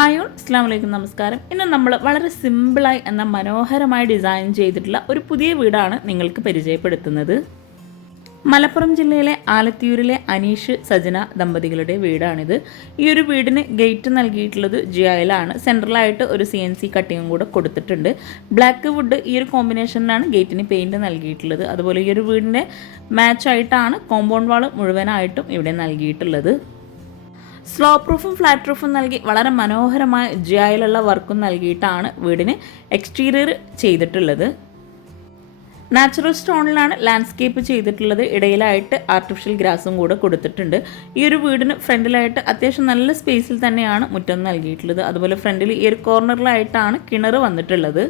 Hi all അസ്സാം വലൈക്കും നമസ്കാരം. ഇന്ന് നമ്മൾ വളരെ സിമ്പിളായി എന്ന മനോഹരമായി ഡിസൈൻ ചെയ്തിട്ടുള്ള ഒരു പുതിയ വീടാണ് നിങ്ങൾക്ക് പരിചയപ്പെടുത്തുന്നത്. മലപ്പുറം ജില്ലയിലെ ആലത്തിയൂരിലെ അനീഷ് സജന ദമ്പതികളുടെ വീടാണിത്. ഈ ഒരു വീടിന് ഗേറ്റ് നൽകിയിട്ടുള്ളത് ജിയയിലാണ് സെൻട്രലായിട്ട് ഒരു സി എൻ സി കട്ടിങ്ങും കൂടെ കൊടുത്തിട്ടുണ്ട്. ബ്ലാക്ക് വുഡ് ഈ ഒരു കോമ്പിനേഷനിലാണ് ഗേറ്റിന് പെയിന്റ് നൽകിയിട്ടുള്ളത്. അതുപോലെ ഈ ഒരു വീടിന്റെ മാച്ചായിട്ടാണ് കോമ്പൗണ്ട് വാൾ മുഴുവനായിട്ടും ഇവിടെ നൽകിയിട്ടുള്ളത്. സ്ലോ പ്രൂഫും ഫ്ലാറ്റ് പ്രൂഫും നൽകി വളരെ മനോഹരമായ ജിയായിലുള്ള വർക്കും നൽകിയിട്ടാണ് വീടിന് എക്സ്റ്റീരിയർ ചെയ്തിട്ടുള്ളത്. നാച്ചുറൽ സ്റ്റോണിലാണ് ലാൻഡ്സ്കേപ്പ് ചെയ്തിട്ടുള്ളത്. ഇടയിലായിട്ട് ആർട്ടിഫിഷ്യൽ ഗ്രാസും കൂടെ കൊടുത്തിട്ടുണ്ട്. ഈ ഒരു വീടിന് ഫ്രണ്ടിലായിട്ട് അത്യാവശ്യം നല്ല സ്പേസിൽ തന്നെയാണ് മുറ്റം നൽകിയിട്ടുള്ളത്. അതുപോലെ ഫ്രണ്ടിൽ ഈ ഒരു കോർണറിലായിട്ടാണ് കിണർ വന്നിട്ടുള്ളത്.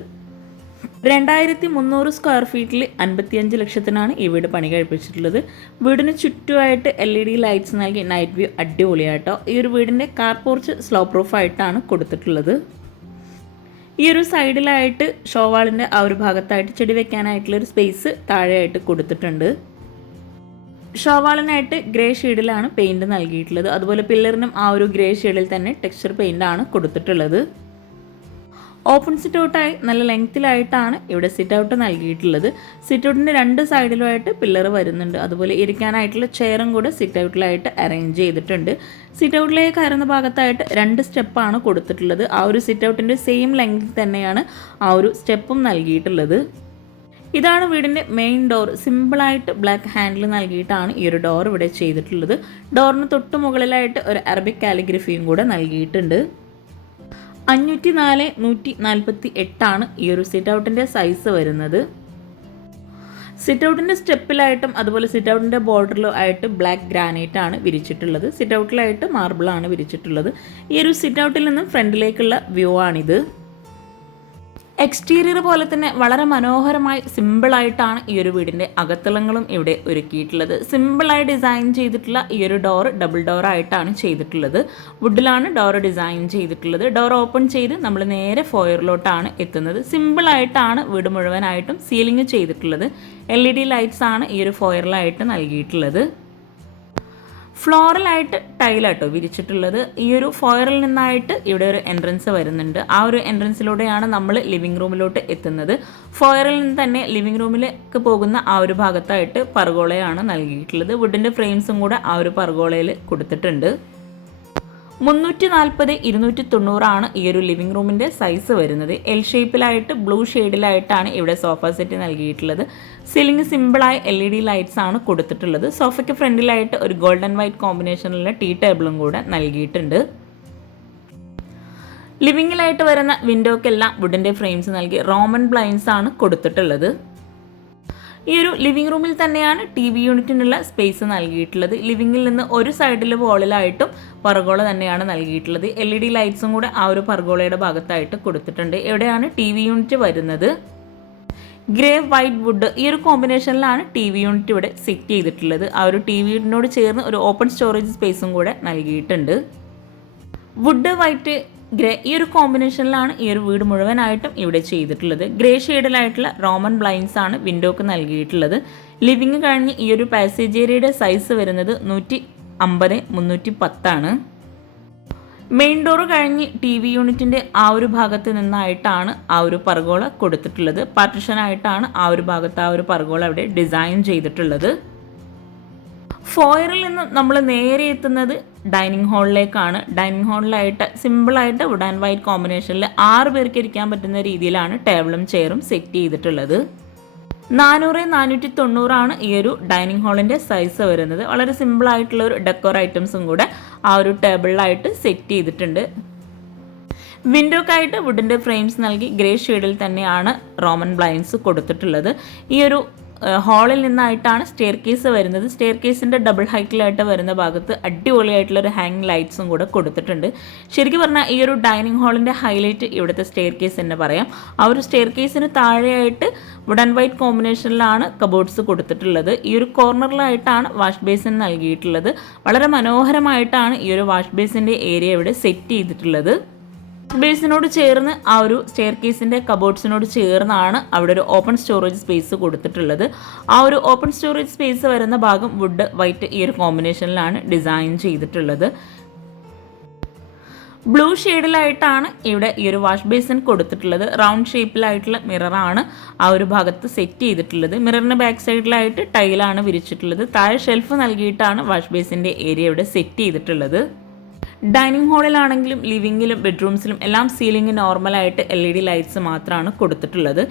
രണ്ടായിരത്തി മുന്നൂറ് സ്ക്വയർ ഫീറ്റിൽ അൻപത്തിയഞ്ച് ലക്ഷത്തിനാണ് ഈ വീട് പണി കഴിപ്പിച്ചിട്ടുള്ളത്. വീടിന് ചുറ്റുമായിട്ട് എൽ ഇ ഡി ലൈറ്റ്സ് നൽകി നൈറ്റ് വ്യൂ അടിപൊളിയാട്ടോ. ഈ ഒരു വീടിന്റെ കാർ പോർച്ച് സ്ലോ പ്രൂഫായിട്ടാണ് കൊടുത്തിട്ടുള്ളത്. ഈ ഒരു സൈഡിലായിട്ട് ഷോവാളിന്റെ ആ ഒരു ഭാഗത്തായിട്ട് ചെടി വെക്കാനായിട്ടുള്ള ഒരു സ്പേസ് താഴെയായിട്ട് കൊടുത്തിട്ടുണ്ട്. ഷോവാളിനായിട്ട് ഗ്രേ ഷെയ്ഡിലാണ് പെയിന്റ് നൽകിയിട്ടുള്ളത്. അതുപോലെ പില്ലറിനും ആ ഒരു ഗ്രേ ഷെയ്ഡിൽ തന്നെ ടെക്സ്ചർ പെയിന്റാണ് കൊടുത്തിട്ടുള്ളത്. ഓപ്പൺ സിറ്റ് ഔട്ടായി നല്ല ലെങ്ത്തിലായിട്ടാണ് ഇവിടെ സിറ്റ് ഔട്ട് നൽകിയിട്ടുള്ളത്. സിറ്റ് ഔട്ടിന്റെ രണ്ട് സൈഡിലുമായിട്ട് പില്ലർ വരുന്നുണ്ട്. അതുപോലെ ഇരിക്കാനായിട്ടുള്ള ചെയറും കൂടെ സിറ്റ് ഔട്ടിലായിട്ട് അറേഞ്ച് ചെയ്തിട്ടുണ്ട്. സിറ്റ് ഔട്ടിലേക്ക് കയറുന്ന ഭാഗത്തായിട്ട് രണ്ട് സ്റ്റെപ്പാണ് കൊടുത്തിട്ടുള്ളത്. ആ ഒരു സിറ്റ് ഔട്ടിന്റെ സെയിം ലെങ്ത്തിൽ തന്നെയാണ് ആ ഒരു സ്റ്റെപ്പും നൽകിയിട്ടുള്ളത്. ഇതാണ് വീടിന്റെ മെയിൻ ഡോർ. സിമ്പിളായിട്ട് ബ്ലാക്ക് ഹാൻഡിൽ നൽകിയിട്ടാണ് ഈ ഒരു ഡോർ ഇവിടെ ചെയ്തിട്ടുള്ളത്. ഡോറിന് തൊട്ട് മുകളിലായിട്ട് ഒരു അറബിക് കാലിഗ്രഫിയും കൂടെ നൽകിയിട്ടുണ്ട്. അഞ്ഞൂറ്റി നാല് നൂറ്റി നാൽപ്പത്തി എട്ടാണ് ഈ ഒരു സിറ്റ് ഔട്ടിന്റെ സൈസ് വരുന്നത്. സിറ്റ് ഔട്ടിന്റെ സ്റ്റെപ്പിലായിട്ടും അതുപോലെ സിറ്റ് ഔട്ടിന്റെ ബോർഡറിലും ആയിട്ട് ബ്ലാക്ക് ഗ്രാനൈറ്റ് ആണ് വിരിച്ചിട്ടുള്ളത്. സിറ്റ് ഔട്ടിലായിട്ട് മാർബിളാണ് വിരിച്ചിട്ടുള്ളത്. ഈ ഒരു സിറ്റ് ഔട്ടിൽ നിന്നും ഫ്രണ്ടിലേക്കുള്ള വ്യൂ ആണിത്. എക്സ്റ്റീരിയർ പോലെ തന്നെ വളരെ മനോഹരമായി സിമ്പിളായിട്ടാണ് ഈ ഒരു വീടിന്റെ അകത്തളങ്ങളും ഇവിടെ ഒരുക്കിയിട്ടുള്ളത്. സിമ്പിളായി ഡിസൈൻ ചെയ്തിട്ടുള്ള ഈ ഒരു ഡോർ ഡബിൾ ഡോർ ആയിട്ടാണ് ചെയ്തിട്ടുള്ളത്. വുഡിലാണ് ഡോർ ഡിസൈൻ ചെയ്തിട്ടുള്ളത്. ഡോർ ഓപ്പൺ ചെയ്ത് നമ്മൾ നേരെ ഫോയറിലോട്ടാണ് എത്തുന്നത്. സിമ്പിളായിട്ടാണ് വീട് മുഴുവനായിട്ടും സീലിംഗ് ചെയ്തിട്ടുള്ളത്. എൽ ഇ ഡി ലൈറ്റ്സ് ആണ് ഈ ഒരു ഫോയറിലായിട്ട് നൽകിയിട്ടുള്ളത്. ഫ്ലോറലായിട്ട് ടൈലാട്ടോ വിരിച്ചിട്ടുള്ളത്. ഈ ഒരു ഫോയറിൽ നിന്നായിട്ട് ഇവിടെ ഒരു എൻട്രൻസ് വരുന്നുണ്ട്. ആ ഒരു എൻട്രൻസിലൂടെയാണ് നമ്മൾ ലിവിംഗ് റൂമിലോട്ട് എത്തുന്നത്. ഫോയറിൽ നിന്ന് തന്നെ ലിവിംഗ് റൂമിലേക്ക് പോകുന്ന ആ ഒരു ഭാഗത്തായിട്ട് പർഗോളയാണ് നൽകിയിട്ടുള്ളത്. വുഡിന്റെ ഫ്രെയിംസും കൂടെ ആ ഒരു പർഗോളയിൽ കൊടുത്തിട്ടുണ്ട്. മുന്നൂറ്റി നാൽപ്പത് ഇരുന്നൂറ്റി തൊണ്ണൂറാണ് ഈ ഒരു ലിവിംഗ് റൂമിന്റെ സൈസ് വരുന്നത്. എൽ ഷേപ്പിലായിട്ട് ബ്ലൂ ഷെയ്ഡിലായിട്ടാണ് ഇവിടെ സോഫ സെറ്റ് നൽകിയിട്ടുള്ളത്. സീലിംഗ് സിമ്പിളായ എൽ ഇ ഡി ലൈറ്റ്സ് ആണ് കൊടുത്തിട്ടുള്ളത്. സോഫയ്ക്ക് ഫ്രണ്ടിലായിട്ട് ഒരു ഗോൾഡൻ വൈറ്റ് കോമ്പിനേഷനിലുള്ള ടീ ടേബിളും കൂടെ നൽകിയിട്ടുണ്ട്. ലിവിങ്ങിലായിട്ട് വരുന്ന വിൻഡോക്കെല്ലാം വുഡിന്റെ ഫ്രെയിംസ് നൽകി റോമൻ ബ്ലൈൻസ് ആണ് കൊടുത്തിട്ടുള്ളത്. ഈ ഒരു ലിവിംഗ് റൂമിൽ തന്നെയാണ് ടി വി യൂണിറ്റിനുള്ള സ്പേസ് നൽകിയിട്ടുള്ളത്. ലിവിങ്ങിൽ നിന്ന് ഒരു സൈഡിൽ വോളിലായിട്ടും പർഗോള തന്നെയാണ് നൽകിയിട്ടുള്ളത്. എൽ ഇ ഡി ലൈറ്റ്സും കൂടെ ആ ഒരു പർഗോളയുടെ ഭാഗത്തായിട്ട് കൊടുത്തിട്ടുണ്ട്. എവിടെയാണ് ടി വി യൂണിറ്റ് വരുന്നത്? ഗ്രേ വൈറ്റ് വുഡ് ഈ ഒരു കോമ്പിനേഷനിലാണ് ടി വി യൂണിറ്റ് ഇവിടെ സെറ്റ് ചെയ്തിട്ടുള്ളത്. ആ ഒരു ടി വി യൂണിറ്റിനോട് ചേർന്ന് ഒരു ഓപ്പൺ സ്റ്റോറേജ് സ്പേസും കൂടെ നൽകിയിട്ടുണ്ട്. വുഡ് വൈറ്റ് ഗ്രേ ഈ ഒരു കോമ്പിനേഷനിലാണ് ഈ ഒരു വീട് മുഴുവനായിട്ടും ഇവിടെ ചെയ്തിട്ടുള്ളത്. ഗ്രേ ഷെയ്ഡിലായിട്ടുള്ള റോമൻ ബ്ലൈൻസ് ആണ് വിൻഡോക്ക് നൽകിയിട്ടുള്ളത്. ലിവിങ് കഴിഞ്ഞ് ഈ ഒരു പാസേജ് ഏരിയയുടെ സൈസ് വരുന്നത് നൂറ്റി അമ്പത് മുന്നൂറ്റി പത്താണ് മെയിൻ ഡോർ കഴിഞ്ഞ് ടി വി യൂണിറ്റിന്റെ ആ ഒരു ഭാഗത്ത് നിന്നായിട്ടാണ് ആ ഒരു പർഗോള കൊടുത്തിട്ടുള്ളത്. പാർട്ടിഷനായിട്ടാണ് ആ ഒരു ഭാഗത്ത് ആ ഒരു പർഗോള അവിടെ ഡിസൈൻ ചെയ്തിട്ടുള്ളത്. ഫോയറിൽ നിന്ന് നമ്മൾ നേരെ എത്തുന്നത് ഡൈനിങ് ഹാളിലേക്കാണ്. ഡൈനിങ് ഹാളിലായിട്ട് സിമ്പിളായിട്ട് വുഡ് ആൻഡ് വൈറ്റ് കോമ്പിനേഷനിൽ ആറ് പേർക്ക് ഇരിക്കാൻ പറ്റുന്ന രീതിയിലാണ് ടേബിളും ചെയറും സെറ്റ് ചെയ്തിട്ടുള്ളത്. നാനൂറ് നാനൂറ്റി തൊണ്ണൂറാണ് ഈ ഒരു ഡൈനിങ് ഹാളിന്റെ സൈസ് വരുന്നത്. വളരെ സിമ്പിളായിട്ടുള്ള ഒരു ഡെക്കോർ ഐറ്റംസും കൂടെ ആ ഒരു ടേബിളിലായിട്ട് സെറ്റ് ചെയ്തിട്ടുണ്ട്. വിൻഡോക്കായിട്ട് വുഡിന്റെ ഫ്രെയിംസ് നൽകി ഗ്രേ ഷെയ്ഡിൽ തന്നെയാണ് റോമൻ ബ്ലൈൻസ് കൊടുത്തിട്ടുള്ളത്. ഈ ഒരു ഹാളിൽ നിന്നായിട്ടാണ് സ്റ്റെയർ കേസ് വരുന്നത്. സ്റ്റെയർ കേസിന്റെ ഡബിൾ ഹൈറ്റിലായിട്ട് വരുന്ന ഭാഗത്ത് അടിപൊളിയായിട്ടുള്ള ഒരു ഹാങ് ലൈറ്റ്സും കൂടെ കൊടുത്തിട്ടുണ്ട്. ശരിക്കും പറഞ്ഞാൽ ഈ ഒരു ഡൈനിങ് ഹാളിന്റെ ഹൈലൈറ്റ് ഇവിടുത്തെ സ്റ്റെയർ കേസ് തന്നെ പറയാം. ആ ഒരു സ്റ്റെയർ കേസിന് താഴെയായിട്ട് വുഡൻ വൈറ്റ് കോമ്പിനേഷനിലാണ് കബോർഡ്സ് കൊടുത്തിട്ടുള്ളത്. ഈ ഒരു കോർണറിലായിട്ടാണ് വാഷ് ബേസിൻ നൽകിയിട്ടുള്ളത്. വളരെ മനോഹരമായിട്ടാണ് ഈ ഒരു വാഷ് ബേസിന്റെ ഏരിയ ഇവിടെ സെറ്റ് ചെയ്തിട്ടുള്ളത്. ബേസിനോട് ചേർന്ന് ആ ഒരു സ്റ്റെയർ കേസിന്റെ കബോർഡ്സിനോട് ചേർന്നാണ് അവിടെ ഒരു ഓപ്പൺ സ്റ്റോറേജ് സ്പേസ് കൊടുത്തിട്ടുള്ളത്. ആ ഒരു ഓപ്പൺ സ്റ്റോറേജ് സ്പേസ് വരുന്ന ഭാഗം വുഡ് വൈറ്റ് ഈ ഒരു കോമ്പിനേഷനിലാണ് ഡിസൈൻ ചെയ്തിട്ടുള്ളത്. ബ്ലൂ ഷെയ്ഡിലായിട്ടാണ് ഇവിടെ ഈ ഒരു വാഷ് ബേസിൻ കൊടുത്തിട്ടുള്ളത്. റൗണ്ട് ഷേപ്പിലായിട്ടുള്ള മിററാണ് ആ ഒരു ഭാഗത്ത് സെറ്റ് ചെയ്തിട്ടുള്ളത്. മിററിന് ബാക്ക് സൈഡിലായിട്ട് ടൈലാണ് വിരിച്ചിട്ടുള്ളത്. താഴെ ഷെൽഫ് നൽകിയിട്ടാണ് വാഷ് ബേസിന്റെ ഏരിയ ഇവിടെ സെറ്റ് ചെയ്തിട്ടുള്ളത്. ഡൈനിങ് ഹാളിലാണെങ്കിലും ലിവിങ്ങിലും ബെഡ്റൂംസിലും എല്ലാം സീലിംഗ് നോർമലായിട്ട് എൽ ഇ ഡി ലൈറ്റ്സ് മാത്രമാണ് കൊടുത്തിട്ടുള്ളത്.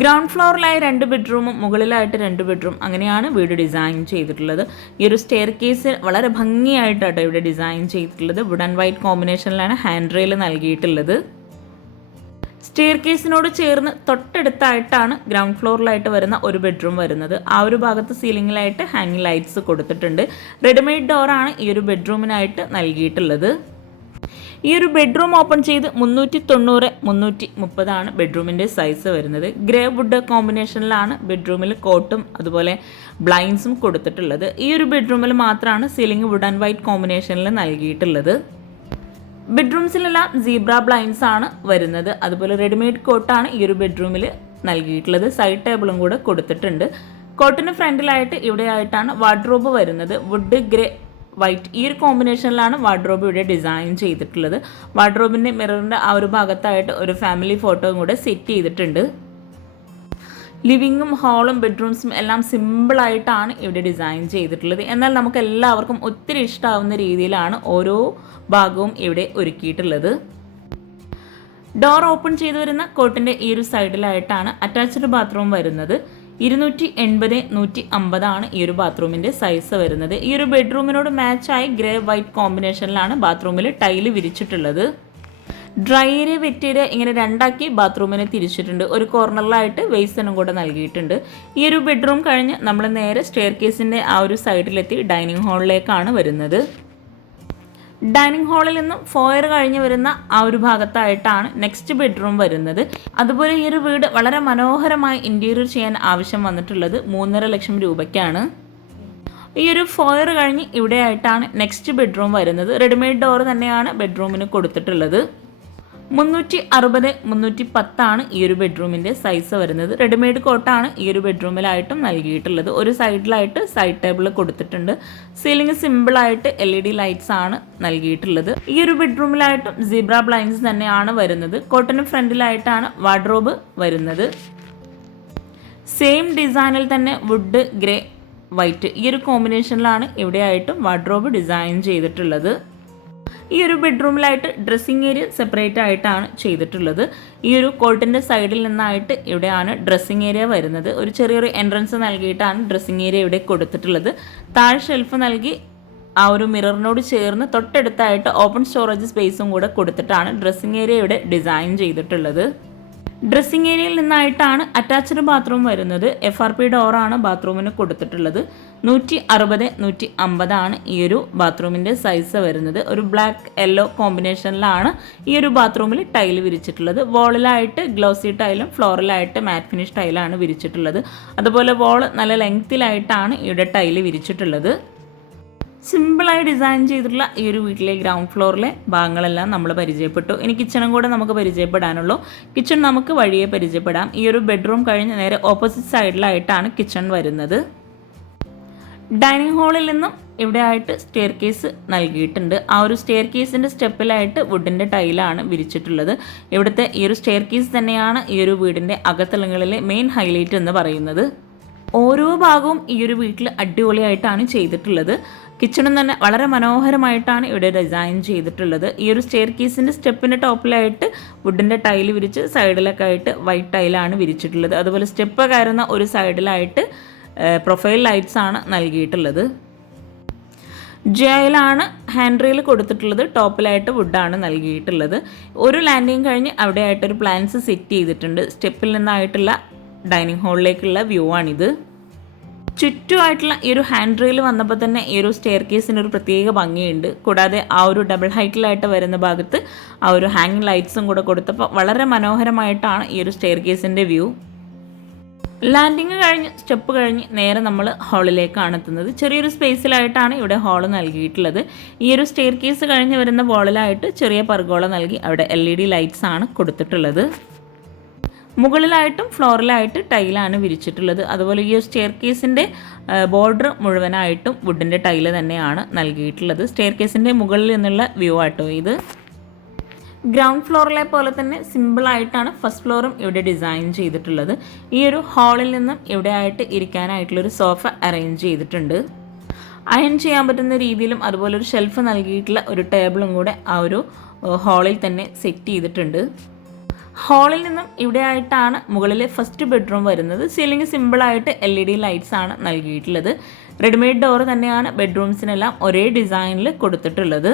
ഗ്രൗണ്ട് ഫ്ലോറിലായി രണ്ട് ബെഡ്റൂമും മുകളിലായിട്ട് രണ്ട് ബെഡ്റൂം അങ്ങനെയാണ് വീട് ഡിസൈൻ ചെയ്തിട്ടുള്ളത്. ഈ ഒരു സ്റ്റെയർ കേസ് വളരെ ഭംഗിയായിട്ടാണ് ഇവിടെ ഡിസൈൻ ചെയ്തിട്ടുള്ളത്. വുഡ് ആൻഡ് വൈറ്റ് കോമ്പിനേഷനിലാണ് ഹാൻഡ് റെയിൽ നൽകിയിട്ടുള്ളത്. സ്റ്റെയർ കേസിനോട് ചേർന്ന് തൊട്ടടുത്തായിട്ടാണ് ഗ്രൗണ്ട് ഫ്ലോറിലായിട്ട് വരുന്ന ഒരു ബെഡ്റൂം വരുന്നത്. ആ ഒരു ഭാഗത്ത് സീലിംഗിലായിട്ട് ഹാങ്ങിങ് ലൈറ്റ്സ് കൊടുത്തിട്ടുണ്ട്. റെഡിമെയ്ഡ് ഡോറാണ് ഈ ഒരു ബെഡ്റൂമിനായിട്ട് നൽകിയിട്ടുള്ളത്. ഈ ഒരു ബെഡ്റൂം ഓപ്പൺ ചെയ്ത് മുന്നൂറ്റി തൊണ്ണൂറ് മുന്നൂറ്റി മുപ്പതാണ് ബെഡ്റൂമിന്റെ സൈസ് വരുന്നത്. ഗ്രേ വുഡ് കോമ്പിനേഷനിലാണ് ബെഡ്റൂമിൽ കോട്ടും അതുപോലെ ബ്ലൈൻസും കൊടുത്തിട്ടുള്ളത്. ഈ ഒരു ബെഡ്റൂമിൽ മാത്രമാണ് സീലിംഗ് വുഡ് ആൻഡ് വൈറ്റ് കോമ്പിനേഷനിൽ നൽകിയിട്ടുള്ളത്. ബെഡ്റൂംസിലെല്ലാം സീബ്ര ബ്ലൈൻഡ്സ് ആണ് വരുന്നത്. അതുപോലെ റെഡിമെയ്ഡ് കോട്ടാണ് ഈ ഒരു ബെഡ്റൂമിൽ നൽകിയിട്ടുള്ളത്. സൈഡ് ടേബിളും കൂടെ കൊടുത്തിട്ടുണ്ട്. കോട്ടിന് ഫ്രണ്ടിലായിട്ട് ഇവിടെയായിട്ടാണ് വാർഡ്രോബ് വരുന്നത്. വുഡ് ഗ്രേ വൈറ്റ് ഈ ഒരു കോമ്പിനേഷനിലാണ് വാർഡ്രോബ് ഇവിടെ ഡിസൈൻ ചെയ്തിട്ടുള്ളത്. വാർഡ്രോബിന്റെ മിററിന്റെ ആ ഒരു ഭാഗത്തായിട്ട് ഒരു ഫാമിലി ഫോട്ടോയും കൂടെ സെറ്റ് ചെയ്തിട്ടുണ്ട്. ലിവിങ്ങും ഹാളും ബെഡ്റൂംസും എല്ലാം സിമ്പിളായിട്ടാണ് ഇവിടെ ഡിസൈൻ ചെയ്തിട്ടുള്ളത്. എന്നാൽ നമുക്ക് എല്ലാവർക്കും ഒത്തിരി ഇഷ്ടമാവുന്ന രീതിയിലാണ് ഓരോ ഭാഗവും ഇവിടെ ഒരുക്കിയിട്ടുള്ളത്. ഡോർ ഓപ്പൺ ചെയ്തു വരുന്ന കോട്ടിന്റെ ഈ ഒരു സൈഡിലായിട്ടാണ് അറ്റാച്ച്ഡ് ബാത്റൂം വരുന്നത്. ഇരുന്നൂറ്റി എൺപത് നൂറ്റി അമ്പതാണ് ഈ ഒരു ബാത്റൂമിന്റെ സൈസ് വരുന്നത്. ഈ ഒരു ബെഡ്റൂമിനോട് മാച്ചായി ഗ്രേ വൈറ്റ് കോമ്പിനേഷനിലാണ് ബാത്റൂമിൽ ടൈൽ വിരിച്ചിട്ടുള്ളത്. ഡ്രൈ ഏരിയ ഇങ്ങനെ രണ്ടാക്കി ബാത്റൂമിനെ തിരിച്ചിട്ടുണ്ട്. ഒരു കോർണറിലായിട്ട് വേസനും കൂടെ നൽകിയിട്ടുണ്ട്. ഈ ഒരു ബെഡ്റൂം കഴിഞ്ഞ് നമ്മൾ നേരെ സ്റ്റെയർ കേസിന്റെ ആ ഒരു സൈഡിലെത്തി ഡൈനിങ് ഹാളിലേക്കാണ് വരുന്നത്. ഡൈനിങ് ഹാളിൽ നിന്നും ഫോയർ കഴിഞ്ഞ് വരുന്ന ആ ഒരു ഭാഗത്തായിട്ടാണ് നെക്സ്റ്റ് ബെഡ്റൂം വരുന്നത്. അതുപോലെ ഈ ഒരു വീട് വളരെ മനോഹരമായി ഇന്റീരിയർ ചെയ്യാൻ ആവശ്യം വന്നിട്ടുള്ളത് മൂന്നര ലക്ഷം രൂപയ്ക്കാണ്. ഈ ഒരു ഫോയർ കഴിഞ്ഞ് ഇവിടെയായിട്ടാണ് നെക്സ്റ്റ് ബെഡ്റൂം വരുന്നത്. റെഡിമെയ്ഡ് ഡോർ തന്നെയാണ് ബെഡ്റൂമിന് കൊടുത്തിട്ടുള്ളത്. മുന്നൂറ്റി അറുപത് മുന്നൂറ്റി പത്താണ് ഈ ഒരു ബെഡ്റൂമിന്റെ സൈസ് വരുന്നത്. റെഡിമെയ്ഡ് കോട്ടാണ് ഈ ഒരു ബെഡ്റൂമിലായിട്ടും നൽകിയിട്ടുള്ളത്. ഒരു സൈഡിലായിട്ട് സൈഡ് ടേബിൾ കൊടുത്തിട്ടുണ്ട്. സീലിംഗ് സിമ്പിളായിട്ട് എൽ ഇ ഡി ലൈറ്റ്സ് ആണ് നൽകിയിട്ടുള്ളത്. ഈ ഒരു ബെഡ്റൂമിലായിട്ടും സീബ്ര ബ്ലൈൻസ് തന്നെയാണ് വരുന്നത്. കോട്ടന് ഫ്രണ്ടിലായിട്ടാണ് വാർഡ്രോബ് വരുന്നത്. സെയിം ഡിസൈനിൽ തന്നെ വുഡ് ഗ്രേ വൈറ്റ് ഈ ഒരു കോമ്പിനേഷനിലാണ് ഇവിടെയായിട്ടും വാർഡ്രോബ് ഡിസൈൻ ചെയ്തിട്ടുള്ളത്. ഈ ഒരു ബെഡ്റൂമിലായിട്ട് ഡ്രസ്സിങ് ഏരിയ സെപ്പറേറ്റ് ആയിട്ടാണ് ചെയ്തിട്ടുള്ളത്. ഈ ഒരു കോട്ടിന്റെ സൈഡിൽ നിന്നായിട്ട് ഇവിടെയാണ് ഡ്രസ്സിങ് ഏരിയ വരുന്നത്. ഒരു ചെറിയൊരു എൻട്രൻസ് നൽകിയിട്ടാണ് ഡ്രസ്സിങ് ഏരിയ ഇവിടെ കൊടുത്തിട്ടുള്ളത്. താഴെ ഷെൽഫ് നൽകി ആ ഒരു മിററിനോട് ചേർന്ന് തൊട്ടടുത്തായിട്ട് ഓപ്പൺ സ്റ്റോറേജ് സ്പേസും കൂടെ കൊടുത്തിട്ടാണ് ഡ്രസ്സിങ് ഏരിയ ഇവിടെ ഡിസൈൻ ചെയ്തിട്ടുള്ളത്. ഡ്രസ്സിംഗ് ഏരിയയിൽ നിന്നായിട്ടാണ് അറ്റാച്ച്ഡ് ബാത്റൂം വരുന്നത്. എഫ് ആർ പി ഡോറാണ് ബാത്റൂമിന് കൊടുത്തിട്ടുള്ളത്. നൂറ്റി അറുപത് നൂറ്റി അമ്പതാണ് ഈ ഒരു ബാത്റൂമിന്റെ സൈസ് വരുന്നത്. ഒരു ബ്ലാക്ക് യെല്ലോ കോമ്പിനേഷനിലാണ് ഈ ഒരു ബാത്റൂമിൽ ടൈൽ വിരിച്ചിട്ടുള്ളത്. വോളിലായിട്ട് ഗ്ലോസി ടൈലും ഫ്ലോറിലായിട്ട് മാറ്റ് ഫിനിഷ് ടൈലാണ് വിരിച്ചിട്ടുള്ളത്. അതുപോലെ വോൾ നല്ല ലെങ്ത്തിലായിട്ടാണ് ഇവിടെ ടൈൽ വിരിച്ചിട്ടുള്ളത്. സിമ്പിളായി ഡിസൈൻ ചെയ്തിട്ടുള്ള ഈ ഒരു വീട്ടിലെ ഗ്രൗണ്ട് ഫ്ലോറിലെ ഭാഗങ്ങളെല്ലാം നമ്മൾ പരിചയപ്പെട്ടു. ഇനി കിച്ചണും കൂടെ നമുക്ക് പരിചയപ്പെടാനുള്ളൂ. കിച്ചൺ നമുക്ക് വഴിയെ പരിചയപ്പെടാം. ഈ ഒരു ബെഡ്റൂം കഴിഞ്ഞ് നേരെ ഓപ്പോസിറ്റ് സൈഡിലായിട്ടാണ് കിച്ചൺ വരുന്നത്. ഡൈനിങ് ഹാളിൽ നിന്നും ഇവിടെ ആയിട്ട് സ്റ്റെയർ കേസ് നൽകിയിട്ടുണ്ട്. ആ ഒരു സ്റ്റെയർ കേസിന്റെ സ്റ്റെപ്പിലായിട്ട് വുഡിന്റെ ടൈലാണ് വിരിച്ചിട്ടുള്ളത്. ഇവിടുത്തെ ഈ ഒരു സ്റ്റെയർ കേസ് തന്നെയാണ് ഈ ഒരു വീടിന്റെ അകത്തലങ്ങളിലെ മെയിൻ ഹൈലൈറ്റ് എന്ന് പറയുന്നത്. ഓരോ ഭാഗവും ഈ ഒരു വീട്ടിൽ അടിപൊളിയായിട്ടാണ് ചെയ്തിട്ടുള്ളത്. കിച്ചണും തന്നെ വളരെ മനോഹരമായിട്ടാണ് ഇവിടെ ഡിസൈൻ ചെയ്തിട്ടുള്ളത്. ഈ ഒരു സ്റ്റെയർ കീസിന്റെ സ്റ്റെപ്പിന്റെ ടോപ്പിലായിട്ട് വുഡിന്റെ ടൈൽ വിരിച്ച് സൈഡിലൊക്കെ ആയിട്ട് വൈറ്റ് ടൈലാണ് വിരിച്ചിട്ടുള്ളത്. അതുപോലെ സ്റ്റെപ്പ് കയറുന്ന ഒരു സൈഡിലായിട്ട് പ്രൊഫൈൽ ലൈറ്റ്സ് ആണ് നൽകിയിട്ടുള്ളത്. ജയിലാണ് ഹാൻഡ് റെയിൽ കൊടുത്തിട്ടുള്ളത്. ടോപ്പിലായിട്ട് വുഡാണ് നൽകിയിട്ടുള്ളത്. ഒരു ലാൻഡിങ് കഴിഞ്ഞ് അവിടെയായിട്ടൊരു പ്ലാൻസ് സെറ്റ് ചെയ്തിട്ടുണ്ട്. സ്റ്റെപ്പിൽ നിന്നായിട്ടുള്ള ഡൈനിങ് ഹാളിലേക്കുള്ള വ്യൂ ആണിത്. ചുറ്റുമായിട്ടുള്ള ഈ ഒരു ഹാൻഡ് റെയിൽ വന്നപ്പോൾ തന്നെ ഈ ഒരു സ്റ്റെയർ കേസിന് ഒരു പ്രത്യേക ഭംഗിയുണ്ട്. കൂടാതെ ആ ഒരു ഡബിൾ ഹൈറ്റിലായിട്ട് വരുന്ന ഭാഗത്ത് ആ ഒരു ഹാങ്ങിങ് ലൈറ്റ്സും കൂടെ കൊടുത്തപ്പോൾ വളരെ മനോഹരമായിട്ടാണ് ഈ ഒരു സ്റ്റെയർ കേസിന്റെ വ്യൂ ലാൻഡിങ് കഴിഞ്ഞ് സ്റ്റെപ്പ് കഴിഞ്ഞ് നേരെ നമ്മൾ ഹാളിലേക്കാണ് എത്തുന്നത്. ചെറിയൊരു സ്പേസിലായിട്ടാണ് ഇവിടെ ഹാൾ നൽകിയിട്ടുള്ളത്. ഈ ഒരു സ്റ്റെയർ കേസ് കഴിഞ്ഞ് വരുന്ന വോളിലായിട്ട് ചെറിയ പർഗോള നൽകി അവിടെ എൽ ഇ ഡി ലൈറ്റ്സ് ആണ് കൊടുത്തിട്ടുള്ളത്. മുകളിലായിട്ടും ഫ്ലോറിലായിട്ട് ടൈലാണ് വിരിച്ചിട്ടുള്ളത്. അതുപോലെ ഈ സ്റ്റെയർ കേസിന്റെ ബോർഡർ മുഴുവനായിട്ടും വുഡിന്റെ ടൈൽ തന്നെയാണ് നൽകിയിട്ടുള്ളത്. സ്റ്റെയർ കേസിന്റെ മുകളിൽ നിന്നുള്ള വ്യൂ ആട്ടോ ഇത്. ഗ്രൗണ്ട് ഫ്ലോറിലെ പോലെ തന്നെ സിമ്പിളായിട്ടാണ് ഫസ്റ്റ് ഫ്ലോറും ഇവിടെ ഡിസൈൻ ചെയ്തിട്ടുള്ളത്. ഈ ഒരു ഹാളിൽ നിന്നും ഇവിടെ ആയിട്ട് ഇരിക്കാനായിട്ടുള്ളൊരു സോഫ അറേഞ്ച് ചെയ്തിട്ടുണ്ട്. അയൺ ചെയ്യാൻ പറ്റുന്ന രീതിയിലും അതുപോലെ ഒരു ഷെൽഫ് നൽകിയിട്ടുള്ള ഒരു ടേബിളും കൂടെ ആ ഒരു ഹാളിൽ തന്നെ സെറ്റ് ചെയ്തിട്ടുണ്ട്. ഹാളിൽ നിന്നും ഇവിടെ ആയിട്ടാണ് മുകളിലെ ഫസ്റ്റ് ബെഡ്റൂം വരുന്നത്. സീലിംഗ് സിമ്പിളായിട്ട് എൽ ഇ ഡി ലൈറ്റ്സ് ആണ് നൽകിയിട്ടുള്ളത്. റെഡിമെയ്ഡ് ഡോർ തന്നെയാണ് ബെഡ്റൂംസിനെല്ലാം ഒരേ ഡിസൈനിൽ കൊടുത്തിട്ടുള്ളത്.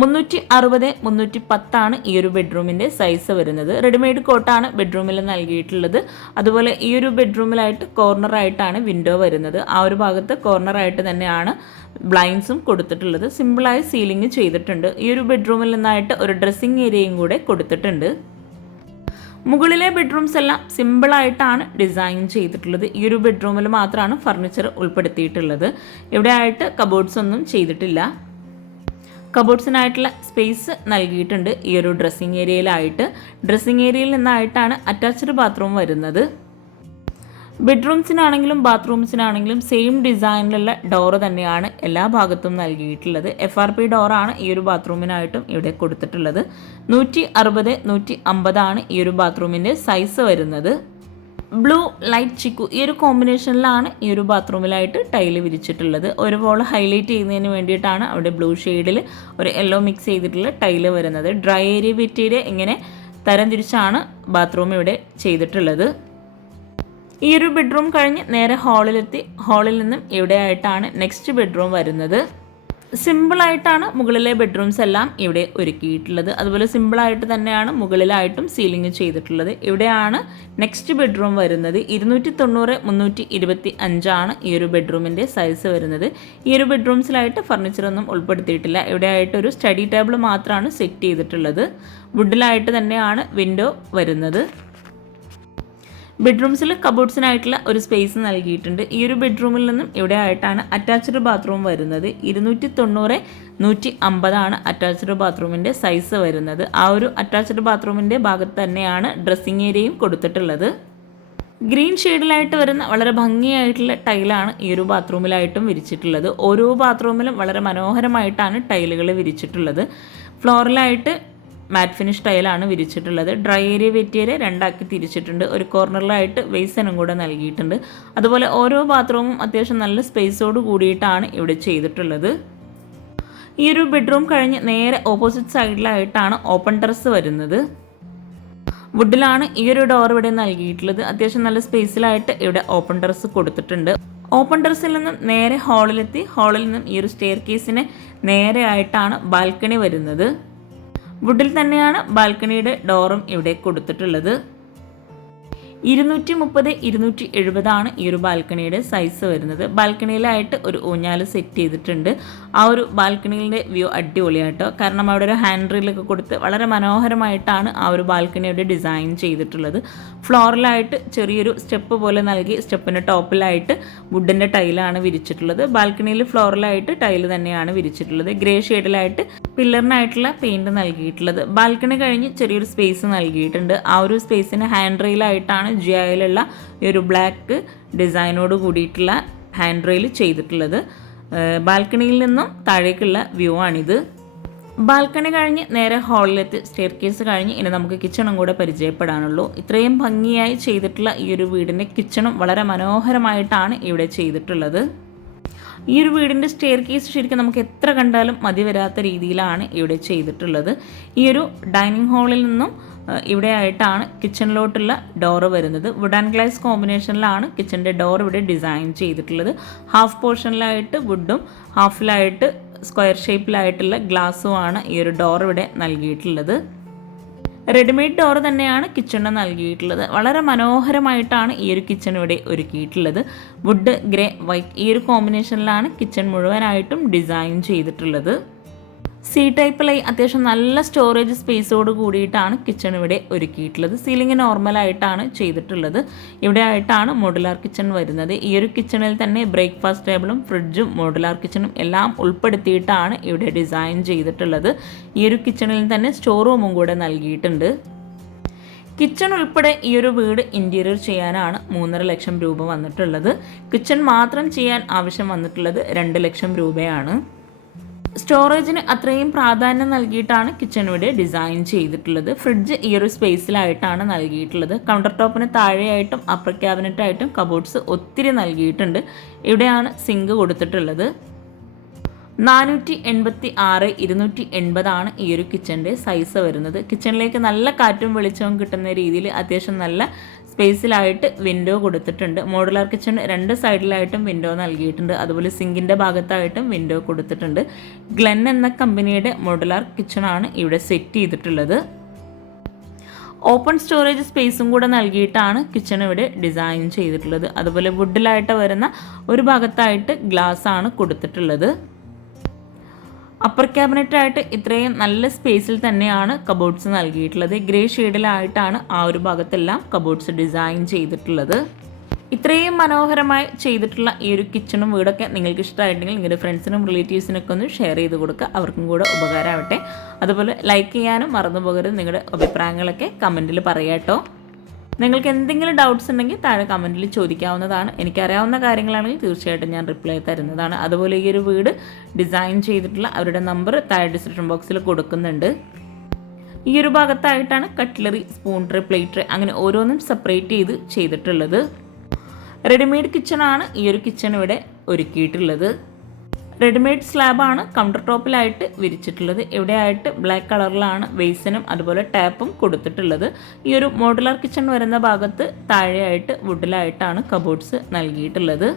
മുന്നൂറ്റി അറുപത് മുന്നൂറ്റി പത്താണ് ഈ ഒരു ബെഡ്റൂമിന്റെ സൈസ് വരുന്നത്. റെഡിമെയ്ഡ് കോട്ടാണ് ബെഡ്റൂമിൽ നൽകിയിട്ടുള്ളത്. അതുപോലെ ഈ ഒരു ബെഡ്റൂമിലായിട്ട് കോർണറായിട്ടാണ് വിൻഡോ വരുന്നത്. ആ ഒരു ഭാഗത്ത് കോർണറായിട്ട് തന്നെയാണ് ബ്ലൈൻഡ്സും കൊടുത്തിട്ടുള്ളത്. സിമ്പിളായി സീലിംഗ് ചെയ്തിട്ടുണ്ട്. ഈ ഒരു ബെഡ്റൂമിൽ നിന്നായിട്ട് ഒരു ഡ്രസ്സിങ് ഏരിയയും കൂടെ കൊടുത്തിട്ടുണ്ട്. മുകളിലെ ബെഡ്റൂംസ് എല്ലാം സിമ്പിളായിട്ടാണ് ഡിസൈൻ ചെയ്തിട്ടുള്ളത്. ഈ ഒരു ബെഡ്റൂമിൽ മാത്രമാണ് ഫർണിച്ചർ ഉൾപ്പെടുത്തിയിട്ടുള്ളത്. ഇവിടെ ആയിട്ട് കബോർഡ്സ് ഒന്നും ചെയ്തിട്ടില്ല. കബോർഡ്സിനായിട്ടുള്ള സ്പേസ് നൽകിയിട്ടുണ്ട് ഈ ഒരു ഡ്രസ്സിങ് ഏരിയയിലായിട്ട്. ഡ്രസ്സിങ് ഏരിയയിൽ നിന്നായിട്ടാണ് അറ്റാച്ച്ഡ് ബാത്റൂം വരുന്നത്. ബെഡ്റൂംസിനാണെങ്കിലും ബാത്റൂംസിനാണെങ്കിലും സെയിം ഡിസൈനിലുള്ള ഡോറ് തന്നെയാണ് എല്ലാ ഭാഗത്തും നൽകിയിട്ടുള്ളത്. എഫ് ആർ പി ഡോറാണ് ഈ ഒരു ബാത്റൂമിനായിട്ടും ഇവിടെ കൊടുത്തിട്ടുള്ളത്. നൂറ്റി അറുപത് നൂറ്റി അമ്പതാണ് ഈ ഒരു ബാത്റൂമിന്റെ സൈസ് വരുന്നത്. ബ്ലൂ ലൈറ്റ് ചിക്കു ഈ ഒരു കോമ്പിനേഷനിലാണ് ഈ ഒരു ബാത്റൂമിലായിട്ട് ടൈൽ വിരിച്ചിട്ടുള്ളത്. ഒരു വോൾ ഹൈലൈറ്റ് ചെയ്യുന്നതിന് വേണ്ടിയിട്ടാണ് അവിടെ ബ്ലൂ ഷെയ്ഡിൽ ഒരു യെല്ലോ മിക്സ് ചെയ്തിട്ടുള്ള ടൈൽ വരുന്നത്. ഡ്രൈ ഏരിയ വെറ്റീരിയ ഇങ്ങനെ തരം തിരിച്ചാണ് ബാത്റൂം ഇവിടെ ചെയ്തിട്ടുള്ളത്. ഈ ഒരു ബെഡ്റൂം കഴിഞ്ഞ് നേരെ ഹാളിലെത്തി ഹാളിൽ നിന്നും ഇവിടെയായിട്ടാണ് നെക്സ്റ്റ് ബെഡ്റൂം വരുന്നത്. സിമ്പിളായിട്ടാണ് മുകളിലെ ബെഡ്റൂംസ് എല്ലാം ഇവിടെ ഒരുക്കിയിട്ടുള്ളത്. അതുപോലെ സിമ്പിളായിട്ട് തന്നെയാണ് മുകളിലായിട്ടും സീലിംഗ് ചെയ്തിട്ടുള്ളത്. ഇവിടെയാണ് നെക്സ്റ്റ് ബെഡ്റൂം വരുന്നത്. ഇരുന്നൂറ്റി തൊണ്ണൂറ് മുന്നൂറ്റി ഇരുപത്തി അഞ്ചാണ് ഈ ഒരു ബെഡ്റൂമിന്റെ സൈസ് വരുന്നത്. ഈ ഒരു ബെഡ്റൂംസിലായിട്ട് ഫർണിച്ചറൊന്നും ഉൾപ്പെടുത്തിയിട്ടില്ല. ഇവിടെ ആയിട്ട് ഒരു സ്റ്റഡി ടേബിൾ മാത്രമാണ് സെറ്റ് ചെയ്തിട്ടുള്ളത്. വുഡിലായിട്ട് തന്നെയാണ് വിൻഡോ വരുന്നത്. ബെഡ്റൂംസിൽ കബോർഡ്സിനായിട്ടുള്ള ഒരു സ്പേസ് നൽകിയിട്ടുണ്ട്. ഈ ഒരു ബെഡ്റൂമിൽ നിന്നും ഇവിടെ ആയിട്ടാണ് അറ്റാച്ച്ഡ് ബാത്റൂം വരുന്നത്. ഇരുന്നൂറ്റി തൊണ്ണൂറ് നൂറ്റി അമ്പതാണ് അറ്റാച്ച്ഡ് ബാത്റൂമിന്റെ സൈസ് വരുന്നത്. ആ ഒരു അറ്റാച്ച്ഡ് ബാത്റൂമിന്റെ ഭാഗത്ത് തന്നെയാണ് ഡ്രസ്സിങ് ഏരിയയും കൊടുത്തിട്ടുള്ളത്. ഗ്രീൻ ഷെയ്ഡിലായിട്ട് വരുന്ന വളരെ ഭംഗിയായിട്ടുള്ള ടൈലാണ് ഈ ഒരു ബാത്റൂമിലായിട്ടും വിരിച്ചിട്ടുള്ളത്. ഓരോ ബാത്റൂമിലും വളരെ മനോഹരമായിട്ടാണ് ടൈലുകൾ വിരിച്ചിട്ടുള്ളത്. ഫ്ലോറിലായിട്ട് മാറ്റ് ഫിനിഷ് ടൈലാണ് വിരിച്ചിട്ടുള്ളത്. ഡ്രൈ ഏരിയ വെറ്റ് ഏരിയ രണ്ടാക്കി തിരിച്ചിട്ടുണ്ട്. ഒരു കോർണറിലായിട്ട് വെയ്സനും കൂടെ നൽകിയിട്ടുണ്ട്. അതുപോലെ ഓരോ ബാത്റൂമും അത്യാവശ്യം നല്ല സ്പേസോട് കൂടിയിട്ടാണ് ഇവിടെ ചെയ്തിട്ടുള്ളത്. ഈ ഒരു ബെഡ്റൂം കഴിഞ്ഞ് നേരെ ഓപ്പോസിറ്റ് സൈഡിലായിട്ടാണ് ഓപ്പൺ ടെറസ് വരുന്നത്. വുഡിലാണ് ഈ ഒരു ഡോർ ഇവിടെ നൽകിയിട്ടുള്ളത്. അത്യാവശ്യം നല്ല സ്പേസിലായിട്ട് ഇവിടെ ഓപ്പൺ ടെറസ് കൊടുത്തിട്ടുണ്ട്. ഓപ്പൺ ടെറസിൽ നിന്നും നേരെ ഹാളിലെത്തി ഹാളിൽ നിന്നും ഈ ഒരു സ്റ്റെയർ കേസിന് നേരെ ആയിട്ടാണ് ബാൽക്കണി വരുന്നത്. വുഡിൽ തന്നെയാണ് ബാൽക്കണിയുടെ ഡോറും ഇവിടെ കൊടുത്തിട്ടുള്ളത്. ഇരുന്നൂറ്റി മുപ്പത് ഇരുന്നൂറ്റി എഴുപതാണ് ഈ ഒരു ബാൽക്കണിയുടെ സൈസ് വരുന്നത്. ബാൽക്കണിയിലായിട്ട് ഒരു ഊഞ്ഞാൽ സെറ്റ് ചെയ്തിട്ടുണ്ട്. ആ ഒരു ബാൽക്കണിയുടെ വ്യൂ അടിപൊളിയാട്ടോ. കാരണം അവിടെ ഒരു ഹാൻഡ് റീലൊക്കെ കൊടുത്ത് വളരെ മനോഹരമായിട്ടാണ് ആ ഒരു ബാൽക്കണിയുടെ ഡിസൈൻ ചെയ്തിട്ടുള്ളത്. ഫ്ലോറിലായിട്ട് ചെറിയൊരു സ്റ്റെപ്പ് പോലെ നൽകി സ്റ്റെപ്പിന്റെ ടോപ്പിലായിട്ട് വുഡിന്റെ ടൈലാണ് വിരിച്ചിട്ടുള്ളത്. ബാൽക്കണിയിൽ ഫ്ലോറിലായിട്ട് ടൈൽ തന്നെയാണ് വിരിച്ചിട്ടുള്ളത്. ഗ്രേ ഷെയ്ഡിലായിട്ട് പില്ലറിനായിട്ടുള്ള പെയിന്റ് നൽകിയിട്ടുള്ളത്. ബാൽക്കണി കഴിഞ്ഞ് ചെറിയൊരു സ്പേസ് നൽകിയിട്ടുണ്ട്. ആ ഒരു സ്പേസിന് ഹാൻഡ് റെയിലായിട്ടാണ് ജിയായിലുള്ള ഈ ഒരു ബ്ലാക്ക് ഡിസൈനോട് കൂടിയിട്ടുള്ള ഹാൻഡ് റെയിൽ ചെയ്തിട്ടുള്ളത്. ബാൽക്കണിയിൽ നിന്നും താഴേക്കുള്ള വ്യൂ ആണിത്. ബാൽക്കണി കഴിഞ്ഞ് നേരെ ഹാളിലെത്തി സ്റ്റെയർ കേസ് കഴിഞ്ഞ് ഇനി നമുക്ക് കിച്ചണും കൂടെ പരിചയപ്പെടാനുള്ളൂ. ഇത്രയും ഭംഗിയായി ചെയ്തിട്ടുള്ള ഈ ഒരു വീടിന്റെ കിച്ചണും വളരെ മനോഹരമായിട്ടാണ് ഇവിടെ ചെയ്തിട്ടുള്ളത്. ഈ ഒരു വീടിന്റെ സ്റ്റെയർ കേസ് ശരിക്കും നമുക്ക് എത്ര കണ്ടാലും മതി വരാത്ത രീതിയിലാണ് ഇവിടെ ചെയ്തിട്ടുള്ളത്. ഈ ഒരു ഡൈനിങ് ഹാളിൽ നിന്നും ഇവിടെ ആയിട്ടാണ് കിച്ചണിലോട്ടുള്ള ഡോറ് വരുന്നത്. വുഡ് ആൻഡ് ഗ്ലാസ് കോമ്പിനേഷനിലാണ് കിച്ചന്റെ ഡോർ ഇവിടെ ഡിസൈൻ ചെയ്തിട്ടുള്ളത്. ഹാഫ് പോർഷനിലായിട്ട് വുഡും ഹാഫിലായിട്ട് സ്ക്വയർ ഷേപ്പിലായിട്ടുള്ള ഗ്ലാസ്സുമാണ് ഈ ഒരു ഡോർ ഇവിടെ നൽകിയിട്ടുള്ളത്. റെഡിമെയ്ഡ് ഡോർ തന്നെയാണ് കിച്ചണിന് നൽകിയിട്ടുള്ളത്. വളരെ മനോഹരമായിട്ടാണ് ഈ ഒരു കിച്ചൺ ഇവിടെ ഒരുക്കിയിട്ടുള്ളത്. വുഡ് ഗ്രേ വൈറ്റ് ഈ ഒരു കോമ്പിനേഷനിലാണ് കിച്ചൺ മുഴുവനായിട്ടും ഡിസൈൻ ചെയ്തിട്ടുള്ളത്. സി ടൈപ്പിലായി അത്യാവശ്യം നല്ല സ്റ്റോറേജ് സ്പേസോട് കൂടിയിട്ടാണ് കിച്ചൺ ഇവിടെ ഒരുക്കിയിട്ടുള്ളത്. സീലിംഗ് നോർമലായിട്ടാണ് ചെയ്തിട്ടുള്ളത്. ഇവിടെ ആയിട്ടാണ് മോഡുലാർ കിച്ചൺ വരുന്നത്. ഈ ഒരു കിച്ചണിൽ തന്നെ ബ്രേക്ക്ഫാസ്റ്റ് ടേബിളും ഫ്രിഡ്ജും മോഡുലാർ കിച്ചണും എല്ലാം ഉൾപ്പെടുത്തിയിട്ടാണ് ഇവിടെ ഡിസൈൻ ചെയ്തിട്ടുള്ളത്. ഈ ഒരു കിച്ചണിൽ തന്നെ സ്റ്റോർ റൂമും കൂടെ നൽകിയിട്ടുണ്ട്. കിച്ചൺ ഉൾപ്പെടെ ഈ ഒരു വീട് ഇന്റീരിയർ ചെയ്യാനാണ് മൂന്നര ലക്ഷം രൂപ വന്നിട്ടുള്ളത്. കിച്ചൺ മാത്രം ചെയ്യാൻ ആവശ്യം വന്നിട്ടുള്ളത് രണ്ട് ലക്ഷം രൂപയാണ്. സ്റ്റോറേജിന് അത്രയും പ്രാധാന്യം നൽകിയിട്ടാണ് കിച്ചൺ ഇവിടെ ഡിസൈൻ ചെയ്തിട്ടുള്ളത്. ഫ്രിഡ്ജ് ഈ ഒരു സ്പേസിലായിട്ടാണ് നൽകിയിട്ടുള്ളത്. കൗണ്ടർ ടോപ്പിന് താഴെയായിട്ടും അപ്പർ ക്യാബിനറ്റായിട്ടും കബോർഡ്സ് ഒത്തിരി നൽകിയിട്ടുണ്ട്. ഇവിടെയാണ് സിങ്ക് കൊടുത്തിട്ടുള്ളത്. നാനൂറ്റി എൺപത്തി ആറ് ഇരുന്നൂറ്റി എൺപതാണ് ഈ ഒരു കിച്ചന്റെ സൈസ് വരുന്നത്. കിച്ചണിലേക്ക് നല്ല കാറ്റും വെളിച്ചവും കിട്ടുന്ന രീതിയിൽ അത്യാവശ്യം നല്ല സ്പേസിലായിട്ട് വിൻഡോ കൊടുത്തിട്ടുണ്ട്. മോഡുലാർ കിച്ചൺ രണ്ട് സൈഡിലായിട്ടും വിൻഡോ നൽകിയിട്ടുണ്ട്. അതുപോലെ സിങ്കിന്റെ ഭാഗത്തായിട്ടും വിൻഡോ കൊടുത്തിട്ടുണ്ട്. ഗ്ലെൻ എന്ന കമ്പനിയുടെ മോഡുലാർ കിച്ചണാണ് ഇവിടെ സെറ്റ് ചെയ്തിട്ടുള്ളത്. ഓപ്പൺ സ്റ്റോറേജ് സ്പേസും കൂടെ നൽകിയിട്ടാണ് കിച്ചൺ ഇവിടെ ഡിസൈൻ ചെയ്തിട്ടുള്ളത്. അതുപോലെ വുഡിലായിട്ട് വരുന്ന ഒരു ഭാഗത്തായിട്ട് ഗ്ലാസ് ആണ് കൊടുത്തിട്ടുള്ളത്. അപ്പർ ക്യാബിനറ്റായിട്ട് ഇത്രയും നല്ല സ്പേസിൽ തന്നെയാണ് കബോർഡ്സ് നൽകിയിട്ടുള്ളത്. ഗ്രേ ഷെയ്ഡിലായിട്ടാണ് ആ ഒരു ഭാഗത്തെല്ലാം കബോർഡ്സ് ഡിസൈൻ ചെയ്തിട്ടുള്ളത്. ഇത്രയും മനോഹരമായി ചെയ്തിട്ടുള്ള ഈ ഒരു കിച്ചണും വീടൊക്കെ നിങ്ങൾക്ക് ഇഷ്ടമായിട്ടുണ്ടെങ്കിൽ നിങ്ങളുടെ ഫ്രണ്ട്സിനും റിലേറ്റീവ്സിനൊക്കെ ഒന്ന് ഷെയർ ചെയ്ത് കൊടുക്കുക. അവർക്കും കൂടെ ഉപകാരമാവട്ടെ. അതുപോലെ ലൈക്ക് ചെയ്യാനും മറന്നു പോകരുത് നിങ്ങളുടെ അഭിപ്രായങ്ങളൊക്കെ കമന്റിൽ പറയാട്ടോ. നിങ്ങൾക്ക് എന്തെങ്കിലും ഡൗട്ട്സ് ഉണ്ടെങ്കിൽ താഴെ കമന്റിൽ ചോദിക്കാവുന്നതാണ്. എനിക്കറിയാവുന്ന കാര്യങ്ങളാണെങ്കിൽ തീർച്ചയായിട്ടും ഞാൻ റിപ്ലൈ തരുന്നതാണ്. അതുപോലെ ഈ ഒരു വീട് ഡിസൈൻ ചെയ്തിട്ടുള്ള അവരുടെ നമ്പർ താഴെ ഡിസ്ക്രിപ്ഷൻ ബോക്സിൽ കൊടുക്കുന്നുണ്ട്. ഈ ഒരു ഭാഗത്തായിട്ടാണ് കട്ട്ലറി സ്പൂൺ ട്രേ പ്ലേറ്റ് അങ്ങനെ ഓരോന്നും സെപ്പറേറ്റ് ചെയ്ത് ചെയ്തിട്ടുള്ളത്. റെഡിമെയ്ഡ് കിച്ചണാണ് ഈ ഒരു കിച്ചൺ ഇവിടെ ഒരുക്കിയിട്ടുള്ളത്. റെഡിമെയ്ഡ് സ്ലാബാണ് കൗണ്ടർ ടോപ്പിലായിട്ട് വിരിച്ചിട്ടുള്ളത്. ഇവിടെയായിട്ട് ബ്ലാക്ക് കളറിലാണ് ബേസിനും അതുപോലെ ടാപ്പും കൊടുത്തിട്ടുള്ളത്. ഈ ഒരു മോഡുലാർ കിച്ചൺ വരുന്ന ഭാഗത്ത് താഴെയായിട്ട് വുഡിലായിട്ടാണ് കബോർഡ്സ് നൽകിയിട്ടുള്ളത്.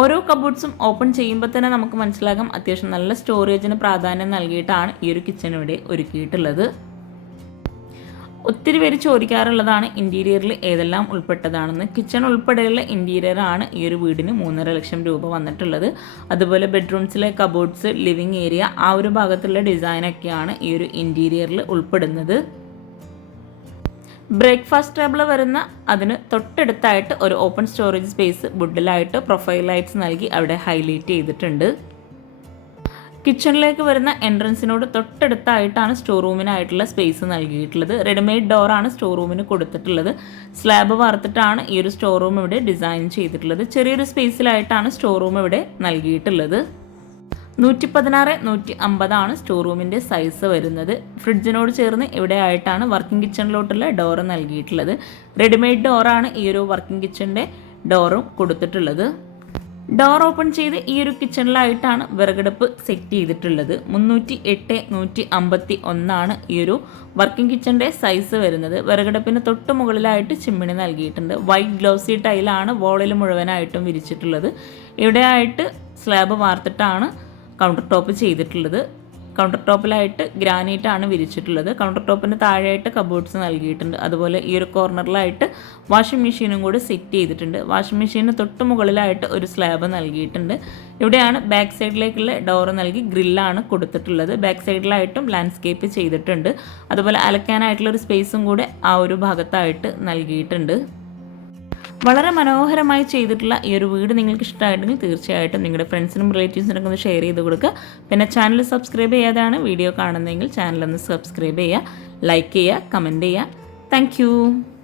ഓരോ കബോർഡ്സും ഓപ്പൺ ചെയ്യുമ്പോൾ തന്നെ നമുക്ക് മനസ്സിലാകാം അത്യാവശ്യം നല്ല സ്റ്റോറേജിന് പ്രാധാന്യം നൽകിയിട്ടാണ് ഈ ഒരു കിച്ചൺ ഇവിടെ ഒരുക്കിയിട്ടുള്ളത്. ഒത്തിരി പേര് ചോദിക്കാറുള്ളതാണ് ഇന്റീരിയറിൽ ഏതെല്ലാം ഉൾപ്പെട്ടതാണെന്ന്. കിച്ചൺ ഉൾപ്പെടെയുള്ള ഇന്റീരിയറാണ് ഈ ഒരു വീടിന് മൂന്നര ലക്ഷം രൂപ വന്നിട്ടുള്ളത്. അതുപോലെ ബെഡ്റൂംസിലെ കബോർഡ്സ് ലിവിങ് ഏരിയ ആ ഒരു ഭാഗത്തുള്ള ഡിസൈനൊക്കെയാണ് ഈ ഒരു ഇന്റീരിയറിൽ ഉൾപ്പെടുന്നത്. ബ്രേക്ക്ഫാസ്റ്റ് ടേബിൾ വരുന്ന അതിന് തൊട്ടടുത്തായിട്ട് ഒരു ഓപ്പൺ സ്റ്റോറേജ് സ്പേസ് വുഡിലായിട്ട് പ്രൊഫൈൽ ലൈറ്റ്സ് നൽകി അവിടെ ഹൈലൈറ്റ് ചെയ്തിട്ടുണ്ട്. കിച്ചണിലേക്ക് വരുന്ന എൻട്രൻസിനോട് തൊട്ടടുത്തായിട്ടാണ് സ്റ്റോർ റൂമിനായിട്ടുള്ള സ്പേസ് നൽകിയിട്ടുള്ളത്. റെഡിമെയ്ഡ് ഡോറാണ് സ്റ്റോർ റൂമിന് കൊടുത്തിട്ടുള്ളത്. സ്ലാബ് വാർത്തിട്ടാണ് ഈ ഒരു സ്റ്റോർ റൂം ഇവിടെ ഡിസൈൻ ചെയ്തിട്ടുള്ളത്. ചെറിയൊരു സ്പേസിലായിട്ടാണ് സ്റ്റോർ റൂം ഇവിടെ നൽകിയിട്ടുള്ളത്. നൂറ്റി പതിനാറ് നൂറ്റി അമ്പതാണ് സ്റ്റോർ റൂമിന്റെ സൈസ് വരുന്നത്. ഫ്രിഡ്ജിനോട് ചേർന്ന് ഇവിടെ ആയിട്ടാണ് വർക്കിംഗ് കിച്ചണിലോട്ടുള്ള ഡോറ് നൽകിയിട്ടുള്ളത് റെഡിമെയ്ഡ് ഡോറാണ് ഈ ഒരു വർക്കിംഗ് കിച്ചണിന്റെ ഡോറും കൊടുത്തിട്ടുള്ളത്. ഡോർ ഓപ്പൺ ചെയ്ത് ഈ ഒരു കിച്ചണിലായിട്ടാണ് വിറകടുപ്പ് സെറ്റ് ചെയ്തിട്ടുള്ളത്. മുന്നൂറ്റി എട്ട് നൂറ്റി അമ്പത്തി ഒന്നാണ് ഈ ഒരു വർക്കിംഗ് കിച്ചന്റെ സൈസ് വരുന്നത്. വിറകടുപ്പിന് തൊട്ട് മുകളിലായിട്ട് ചിമ്മിണി നൽകിയിട്ടുണ്ട്. വൈറ്റ് ഗ്ലൗസി ടൈലാണ് വോളിൽ മുഴുവനായിട്ടും വിരിച്ചിട്ടുള്ളത്. ഇവിടെയായിട്ട് സ്ലാബ് വാർത്തിട്ടാണ് കൗണ്ടർ ടോപ്പ് ചെയ്തിട്ടുള്ളത്. കൗണ്ടർ ടോപ്പിലായിട്ട് ഗ്രാനൈറ്റ് ആണ് വിരിച്ചിട്ടുള്ളത്. കൗണ്ടർ ടോപ്പിന് താഴെയായിട്ട് കബോർഡ്സ് നൽകിയിട്ടുണ്ട്. അതുപോലെ ഈ ഒരു കോർണറിലായിട്ട് വാഷിംഗ് മെഷീനും കൂടി സെറ്റ് ചെയ്തിട്ടുണ്ട്. വാഷിംഗ് മെഷീന് തൊട്ട് മുകളിലായിട്ട് ഒരു സ്ലാബ് നൽകിയിട്ടുണ്ട്. ഇവിടെയാണ് ബാക്ക് സൈഡിലേക്കുള്ള ഡോർ നൽകി ഗ്രില്ലാണ് കൊടുത്തിട്ടുള്ളത്. ബാക്ക് സൈഡിലായിട്ടും ലാൻഡ്സ്കേപ്പ് ചെയ്തിട്ടുണ്ട്. അതുപോലെ അലക്കാനായിട്ടുള്ള ഒരു സ്പേസും കൂടെ ആ ഒരു ഭാഗത്തായിട്ട് നൽകിയിട്ടുണ്ട്. വളരെ മനോഹരമായി ചെയ്തിട്ടുള്ള ഈ ഒരു വീട് നിങ്ങൾക്ക് ഇഷ്ടമായിട്ടുണ്ടെങ്കിൽ തീർച്ചയായിട്ടും നിങ്ങളുടെ ഫ്രണ്ട്സിനും റിലേറ്റീവ്സിനൊക്കെ ഒന്ന് ഷെയർ ചെയ്ത് കൊടുക്കുക. പിന്നെ ചാനൽ സബ്സ്ക്രൈബ് ചെയ്യാതാണ് വീഡിയോ കാണുന്നതെങ്കിൽ ചാനൽ ഒന്ന് സബ്സ്ക്രൈബ് ചെയ്യുക ലൈക്ക് ചെയ്യുക കമന്റ് ചെയ്യുക. താങ്ക്